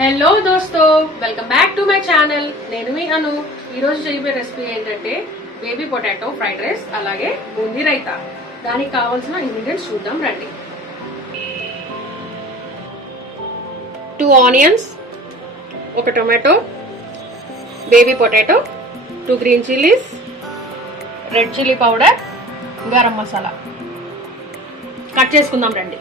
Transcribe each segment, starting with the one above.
హలో దోస్తో, welcome back to my channel. నేను మీ అను. ఈరోజు చేయబోయే రెసిపీ ఏంటంటే బేబీ పొటాటో ఫ్రైడ్ రైస్, అలాగే బూందీ రైతా. దానికి కావాల్సిన ఇంగ్రీడియంట్స్ చూద్దాం రండి. 2 ఆనియన్స్, 1 tomato, baby potato, 2 green chillies, red chilli powder, garam masala. కట్ చేసుకుందాం రండి.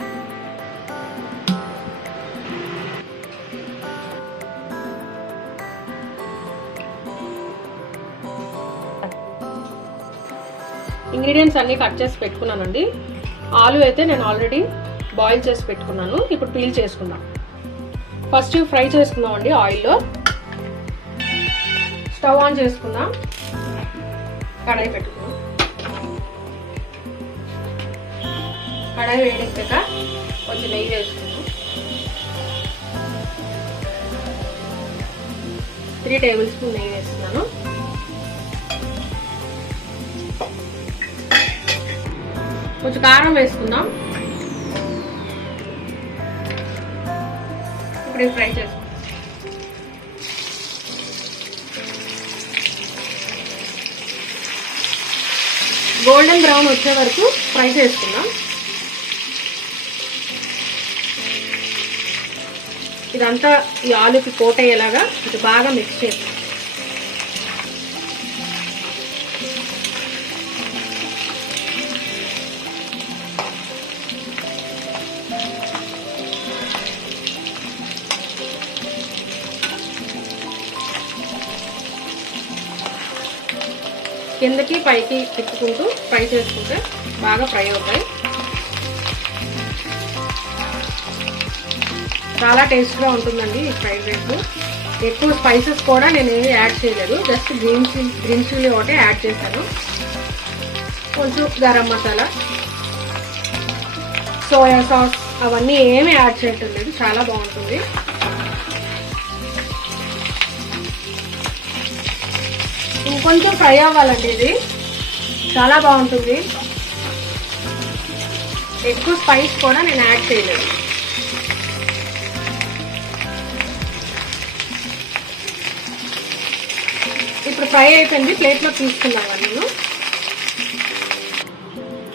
ఇంగ్రీడియంట్స్ అన్ని కట్ చేసి పెట్టుకున్నానండి. ఆలు అయితే నేను ఆల్రెడీ బాయిల్ చేసి పెట్టుకున్నాను. ఇప్పుడు పీల్ చేసుకుందాం. ఫస్ట్ ఫ్రై చేసుకుందాం అండి ఆయిల్లో. స్టవ్ ఆన్ చేసుకుందాం. కడాయి పెట్టుకుందాం. కడాయి వేడెక్కాక కొంచెం నెయ్యి వేసుకుందాం. 3 టేబుల్ స్పూన్ నెయ్యి వేస్తున్నాను. కొంచెం కారం వేసుకుందాం. ఇప్పుడు ఫ్రై చేసుకుందాం. గోల్డెన్ బ్రౌన్ వచ్చే వరకు ఫ్రై చేసుకుందాం. ఇదంతా ఈ ఆలుకి కోట్ అయ్యేలాగా ఇది బాగా మిక్స్ చేస్తాం. కిందకి పైకి తిప్పుకుంటూ ఫ్రై చేసుకుంటే బాగా ఫ్రై అవుతాయి. చాలా టేస్ట్గా ఉంటుందండి ఈ ఫ్రైడ్ రైస్. ఎక్కువ స్పైసెస్ కూడా నేను ఏమీ యాడ్ చేయలేదు. జస్ట్ గ్రీన్ చిల్లీ ఒకటే యాడ్ చేశాను. కొంచెం గరం మసాలా, సోయా సాస్ అవన్నీ ఏమీ యాడ్ చేయటం లేదు. చాలా బాగుంటుంది. ఇంకొంచెం ఫ్రై అవ్వాలండి. ఇది చాలా బాగుంటుంది. ఎక్కువ స్పైస్ కూడా నేను యాడ్ చేయలేదు. ఇప్పుడు ఫ్రై అయిపోయింది. ప్లేట్లో తీసుకున్నాను నేను.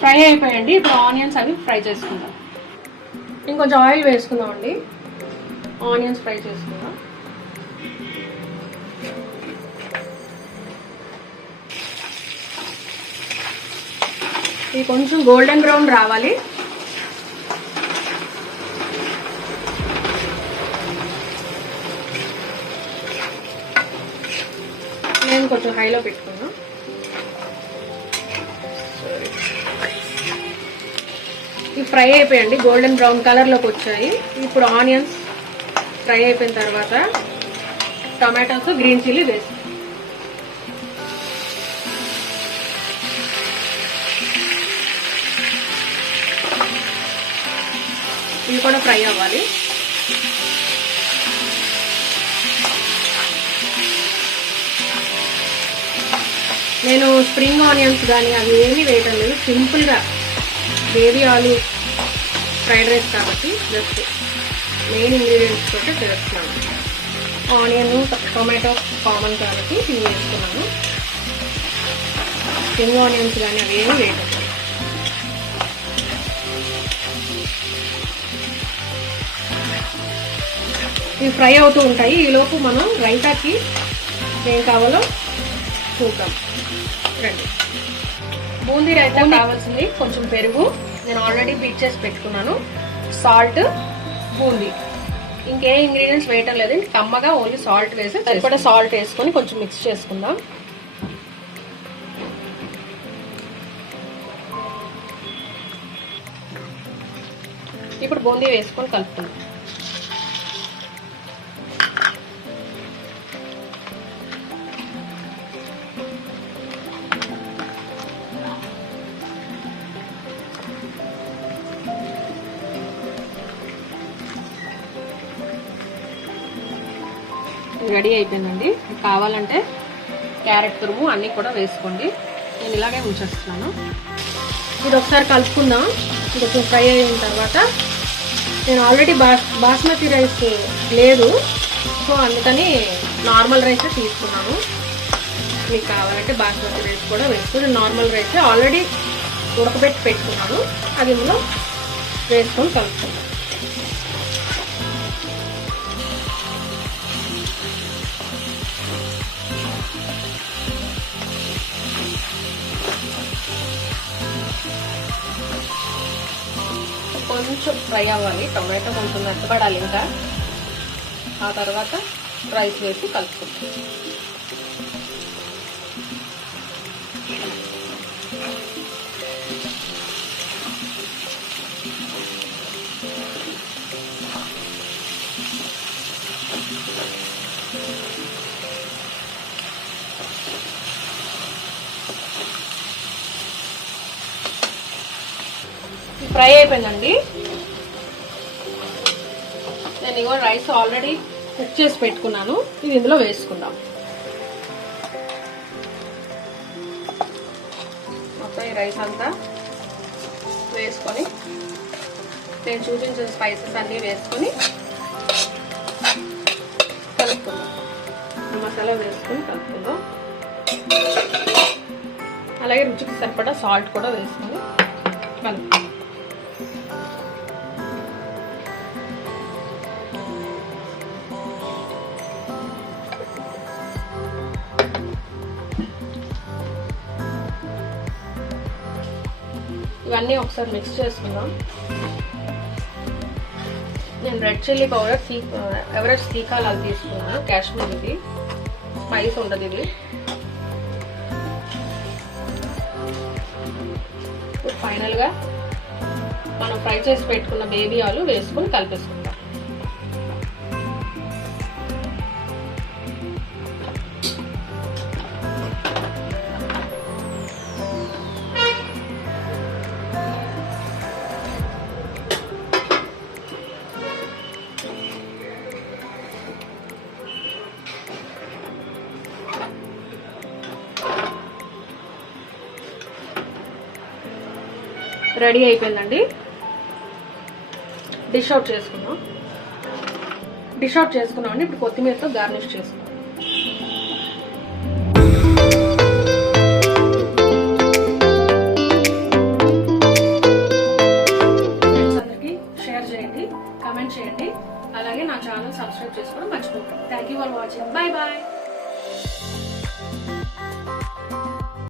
ఫ్రై అయిపోయండి. ఇప్పుడు ఆనియన్స్ అవి ఫ్రై చేసుకుందాం. ఇంకొంచెం ఆయిల్ వేసుకుందాం అండి. ఆనియన్స్ ఫ్రై చేసుకుందాం. ఇది కొంచెం గోల్డెన్ బ్రౌన్ రావాలి. నేను కొంచెం హైలో పెట్టుకున్నా. ఇవి ఫ్రై అయిపోయండి. గోల్డెన్ బ్రౌన్ కలర్లోకి వచ్చాయి. ఇప్పుడు ఆనియన్స్ ఫ్రై అయిపోయిన తర్వాత టమాటోస్, గ్రీన్ చిల్లీ వేసి ఇవి కూడా ఫ్రై అవ్వాలి. నేను స్ప్రింగ్ ఆనియన్స్ కానీ అవి ఏమీ వేయటం లేదు. సింపుల్గా బేబీ ఆలు ఫ్రైడ్ రైస్ కాబట్టి జస్ట్ మెయిన్ ఇంగ్రీడియంట్స్ తోటి చేస్తున్నాను. ఆనియన్, టొమాటో కామన్ కాబట్టి ఇవి వేస్తున్నాను. స్ప్రింగ్ ఆనియన్స్ కానీ అవి ఏమీ వేయటం లేదు. ఇవి ఫ్రై అవుతూ ఉంటాయి. ఈలోపు మనం రైతాకి ఏం కావాలో చూద్దాం రండి. బూందీ రైతా కావాల్సింది కొంచెం పెరుగు, నేను ఆల్రెడీ బీట్ చేసి పెట్టుకున్నాను. సాల్ట్, బూందీ, ఇంకే ఇంగ్రీడియంట్స్ వేయటం లేదు. కమ్మగా ఓన్లీ సాల్ట్ వేసి కూడా సాల్ట్ వేసుకొని కొంచెం మిక్స్ చేసుకుందాం. ఇప్పుడు బూందీ వేసుకొని కలుపుకుందాం. రెడీ అయిపోయిందండి. కావాలంటే క్యారెట్ తురుము అన్నీ కూడా వేసుకోండి. నేను ఇలాగే ఉంచేస్తున్నాను. ఇది ఒకసారి కలుపుకుందాం. ఇది ఫ్రై అయిన తర్వాత నేను ఆల్రెడీ బాస్మతి రైస్ లేదు, సో అందుకని నార్మల్ రైస్ తీసుకున్నాను. మీకు కావాలంటే బాస్మతి రైస్ కూడా వేసుకుని, నార్మల్ రైస్ ఆల్రెడీ ఉడకబెట్టి పెట్టుకున్నాను, అది ఇందులో వేసుకొని కలుపుకుంటాను. కొంచెం ఫ్రై అవ్వాలి, టొమాటో కొంచెం మెత్తపడాలి ఇంకా. ఆ తర్వాత రైస్ వేసి కలుపుకుంటాం. ఫ్రై అయిపోయిందండి. నేను ఇగో రైస్ ఆల్రెడీ కుక్ చేసి పెట్టుకున్నాను, ఇది ఇందులో వేసుకుందాం. మొత్తం ఈ రైస్ అంతా వేసుకొని నేను చూపించిన స్పైసెస్ అన్నీ వేసుకొని కలుపుకుందాం. మసాలా వేసుకొని కలుపుకుందాం. అలాగే రుచికి సరిపడా సాల్ట్ కూడా వేసుకొని కలుపుకుందాం. ఇవన్నీ ఒకసారి మిక్స్ చేసుకుందాం. నేను రెడ్ చిల్లీ పౌడర్ ఎవరెస్ట్ సీకాల్ అది తీసుకున్నాను, కాశ్మీర్, ఇది స్పైస్ ఉంటుంది. ఇది ఫైనల్గా మనం ఫ్రై చేసి పెట్టుకున్న బేబీ ఆలు వేసుకొని కలిపేసుకుందాం. రెడీ అయిపోయిందండి. డిష్ అవుట్ చేసుకున్నాం. ఇప్పుడు కొత్తిమీరతో గార్నిష్ చేసుకున్నాం. ఫ్రెండ్స్ అందరికీ షేర్ చేయండి, కామెంట్ చేయండి, అలాగే నా ఛానల్ సబ్స్క్రైబ్ చేసుకోవడం మర్చిపోకండి. Thank you for watching. Bye bye.